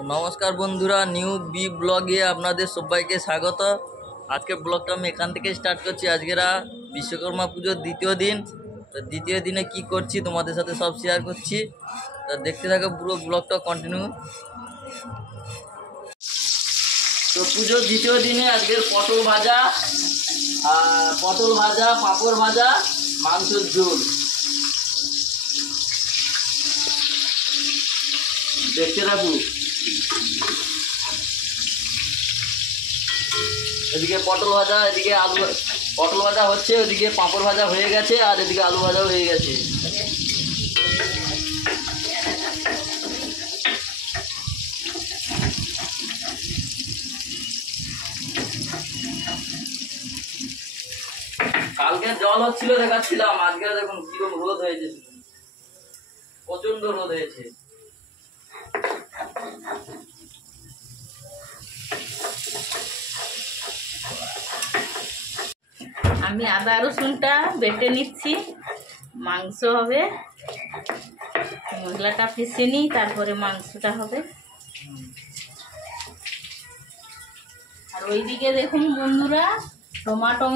তো নমস্কার বন্ধুরা, নিউ বি ব্লগে আপনাদের সবাইকে স্বাগত। আজকে ব্লগটা আমি এখান থেকে স্টার্ট করছি। আজকেরা বিশ্বকর্মা পুজোর দ্বিতীয় দিন। তো দ্বিতীয় দিনে কি করছি তোমাদের সাথে সব শেয়ার করছি। তো দেখতে থাকো পুরো ব্লগটা কন্টিনিউ। তো পুজোর দ্বিতীয় দিনে আজকের পটল ভাজা, পাঁপড় ভাজা, মাংসের ঝোল। দেখতে থাকুন। এদিকে পটল ভাজা, এদিকে আলু, পটল ভাজা হচ্ছে, ওদিকে পাঁপড় ভাজা হয়ে গেছে, আর এদিকে আলু ভাজাও হয়ে গেছে। কালকে জল হচ্ছিল দেখাচ্ছিলাম, আজকে দেখুন কিরকম রোদ হয়েছে, প্রচন্ড রোদ হয়েছে। আমি আদা রসুনটা বেটে নিচ্ছি, মাংস হবে, মশলাটা পিষে নিই, তারপরে মাংসটা হবে। আর ওইদিকে দেখুন বন্ধুরা, টমাটো,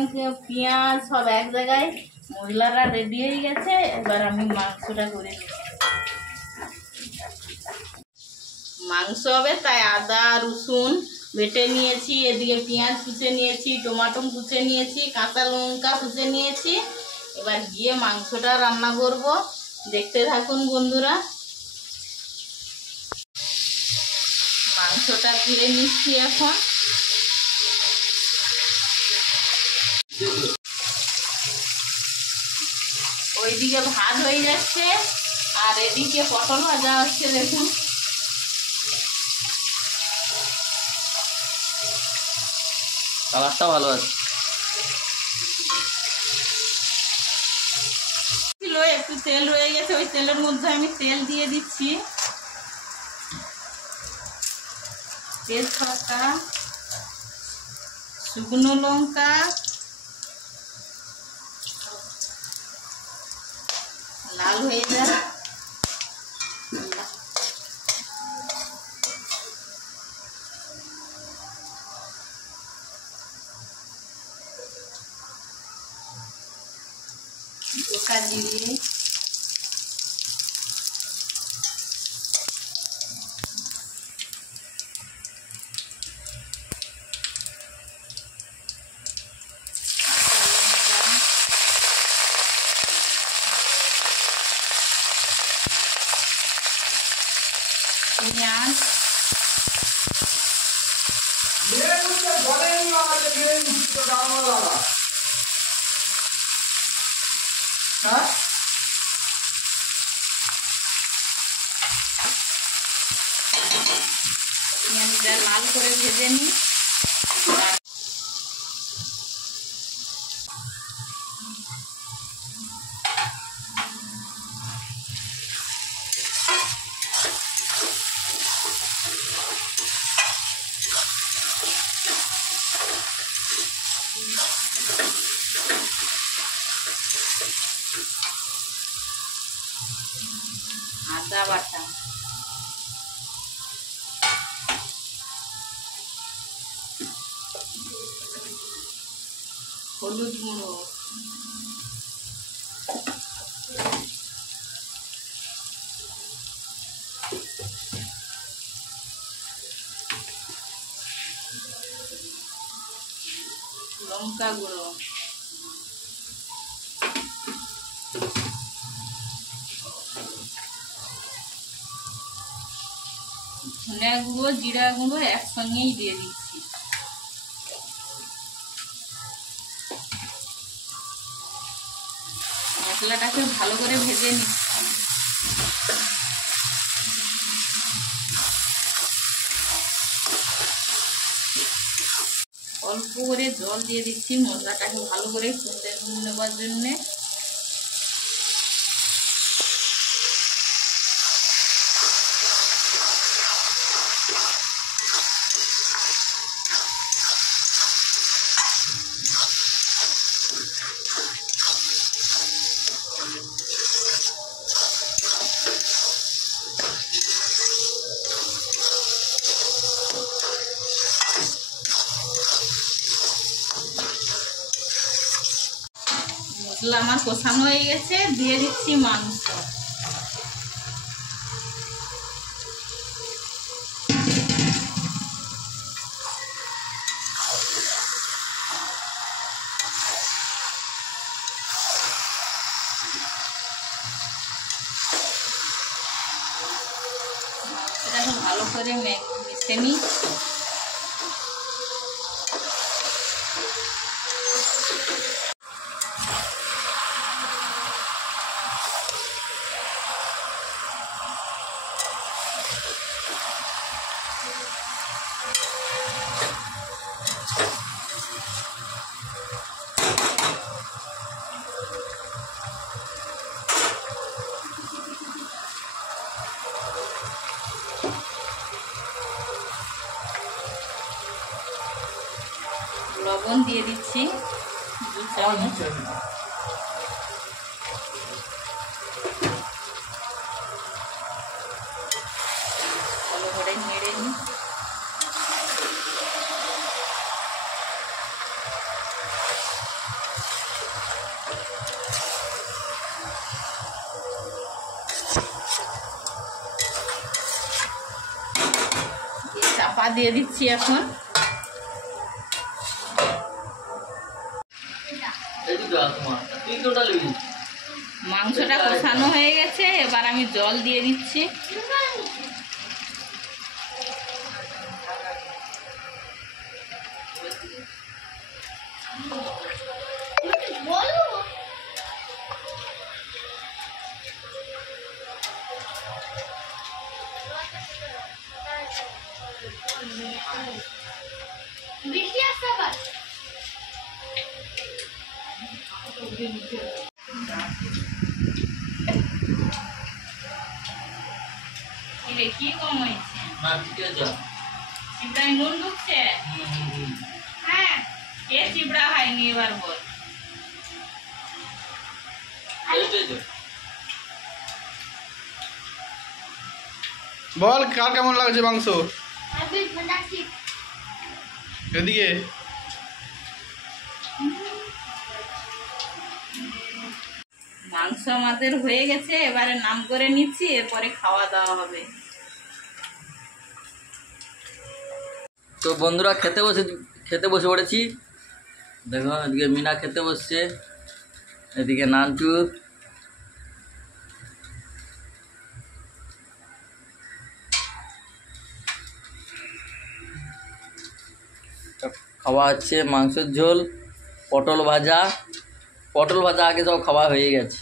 পেঁয়াজ সব এক জায়গায়, মশলাটা রেডি হয়ে গেছে। এবার আমি মাংসটা করে নিই। মাংস হবে তাই আদা রসুন বেটে নিয়েছি, এদিকে পেঁয়াজ কুচে নিয়েছি, টমাটো কুচে নিয়েছি, কাঁচা লঙ্কা কুচে নিয়েছি। এবার গিয়ে মাংসটা রান্না করব, দেখতে থাকুন বন্ধুরা। মাংসটা ধুয়ে নিচ্ছি এখন। ওইদিকে ভাত হয়ে যাচ্ছে, আর এদিকে পটল ভাজা হচ্ছে। দেখুন কালারটা ভালো আছে। একটু তেল রয়ে গেছে, ওই তেলের মধ্যে আমি তেল দিয়ে দিচ্ছি। তেজপাতা, শুকনো লঙ্কা, লাল হয়ে যায়। গোটা জিরে, পেঁয়াজ, পেঁয়াজটা লাল করে ভেজে নিই। আদা বাটা, হলুদ গুঁড়ো, লঙ্কা গুঁড়ো, ধনে গুঁড়ো, জিরা গুঁড়ো একসঙ্গেই দিয়ে দিচ্ছি। মশলাটাকে ভালো করে ভেজে নিচ্ছি। অল্প করে জল দিয়ে দিচ্ছি মশলাটাকে ভালো করে কষে নেবার জন্যে। মশলা আমার কষানো হয়ে গেছে, দিয়ে দিচ্ছি মাংস। এটা খুব ভালো করে মিশে নিই। লবণ দিয়ে দিচ্ছি 2 চামচ। ভালো করে নেড়ে নিই। চাপা দিয়ে দিচ্ছি এখন। মাংসটা কষানো হয়ে গেছে, এবার আমি জল দিয়ে দিচ্ছি। কি কম হয়েছে? চিবড়ায় নুন ঢুকছে? হ্যাঁ, কে চিবড়া হয়নি এবার বল। বল কার কেমন লাগছে মাংস? এদিকে মাংস আমাদের হয়ে গেছে, এবারে নাম করে নিচ্ছি, এরপরে খাওয়া দাওয়া হবে। তো বন্ধুরা খেতে বসে পড়েছি। দেখো এদিকে মিনা খেতে বসছে, এদিকে নানটু, খাওয়া হচ্ছে মাংসের ঝোল, পটল ভাজা আগে সব খাওয়া হয়ে গেছে।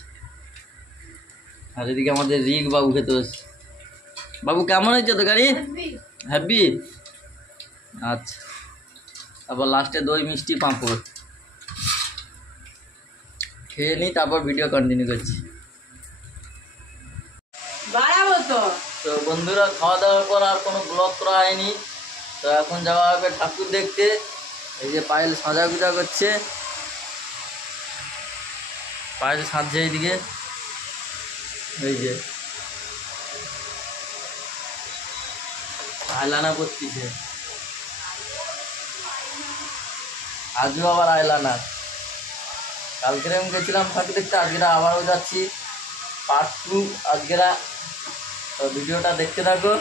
আর এদিকে আমাদের রিক বাবু খেতে বসছে। বাবু কেমন হয়েছে তো গাড়ি? হ্যাপি। আচ্ছা, তারপর লাস্টে দই মিষ্টি পাঁপড় খেয়ে নিই, তারপর ভিডিও কন্টিনিউ করছি। বাড়াবো তো। তো বন্ধুরা, খাওয়া দাওয়ার পর আর কোনো ব্লগ করা হয়নি। তো এখন যাওয়া হবে ঠাকুর দেখতে। এই যে পায়েল সাজা গুজা করছে, পায়েল সাজছে এইদিকে, এই যে আইলানা পড়তিছে, আজও আবার আইলানা। কালকের আমি গেছিলাম ঠাকুর দেখতে, আজকেরা আবারও যাচ্ছি, পার্ট 2 আজকেরা। তো ভিডিওটা দেখতে থাকো।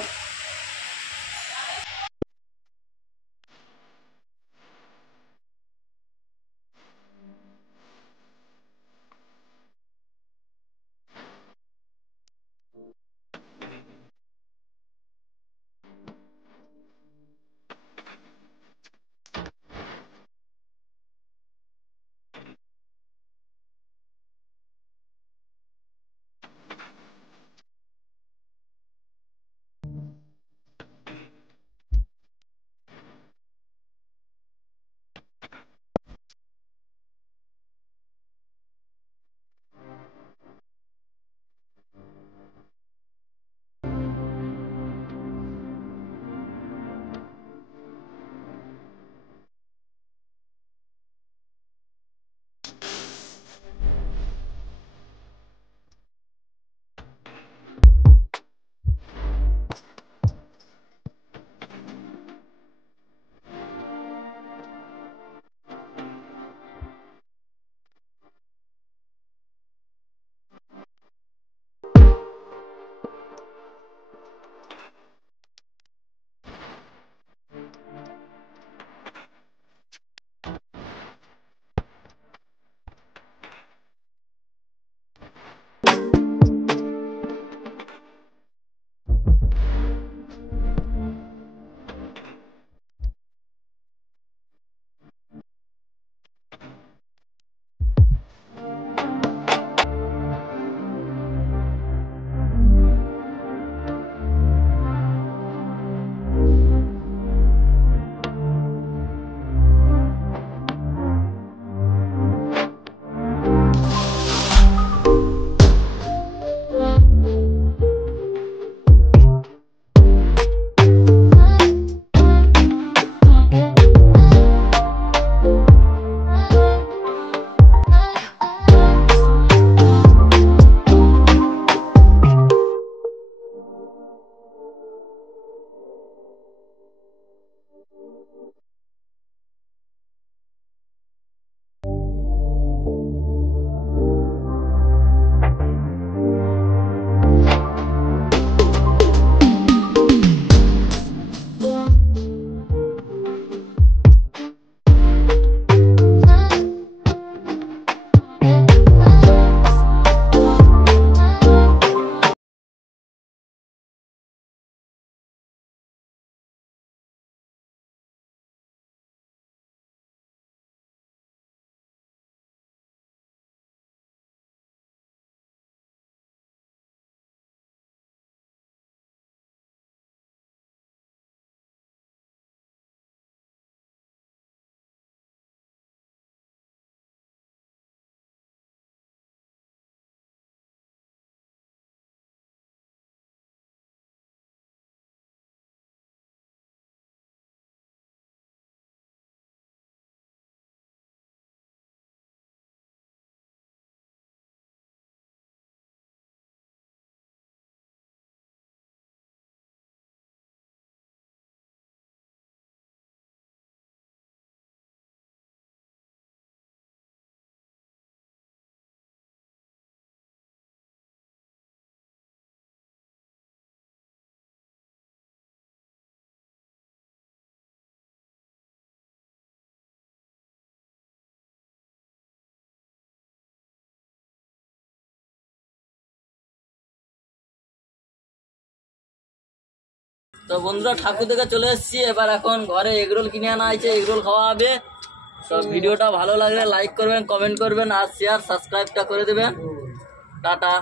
তো বন্ধুরা ঠাকুর থেকে চলে এসেছি, এবার এখন ঘরে এগরোল কিনে আনা হয়েছে, এগরোল খাওয়া হবে। তো ভিডিওটা ভালো লাগলে লাইক করবেন, কমেন্ট করবেন আর শেয়ার সাবস্ক্রাইবটা করে দেবেন। টাটা।